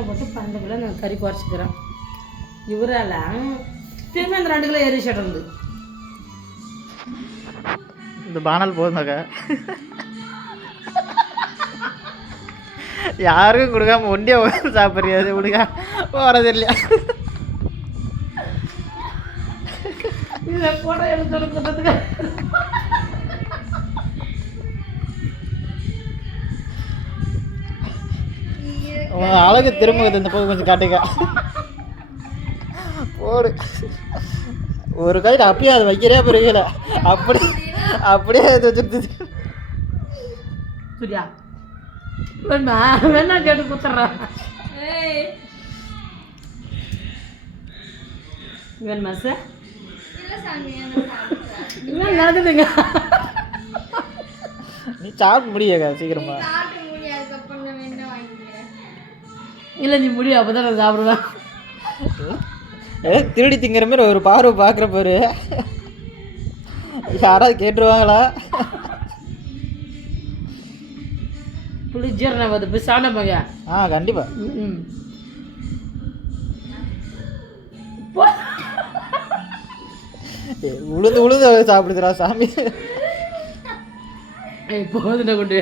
கஷ்டப்பட்டு 12 கிலோ நான் கறி குறைச்சிக்கிறேன். இவரால் திரும்ப அந்த 2 கிலோ ஏறி இருந்து இந்த பானல் போதுமாக்கா யாருக்கும் கொடுக்காம ஒண்டியா சாப்பிட்றியாது விடுக்கா போகிறது இல்லையா இதை போட எடுத்துறதுக்கு அழகு திரும்ப இந்த போது கொஞ்சம் காட்டுக்கா போடு ஒரு கையில் அப்பயே அதை வைக்கிறே புரியல அப்படியே இது வச்சுருது சூர்யா வேணா வேணா கேட்டு கொடுத்துட்றேன் வேணுமா சார் இல்லை நடக்குதுங்க நீ சாப்பிட முடியாக்கா சீக்கிரமா இல்லை நீ முடியும் அப்போ தான் நான் சாப்பிடுவேன் திருடி திங்கிற மாதிரி ஒரு பார்வை பார்க்குற பாரு யாராவது கேட்டுருவாங்களா புளிஜீரணம் அது போய் சாப்பிடப்பாங்க கண்டிப்பா உளுந்து உளுந்து சாப்பிடுதுரா சாமி போதுண்ணா கொண்டு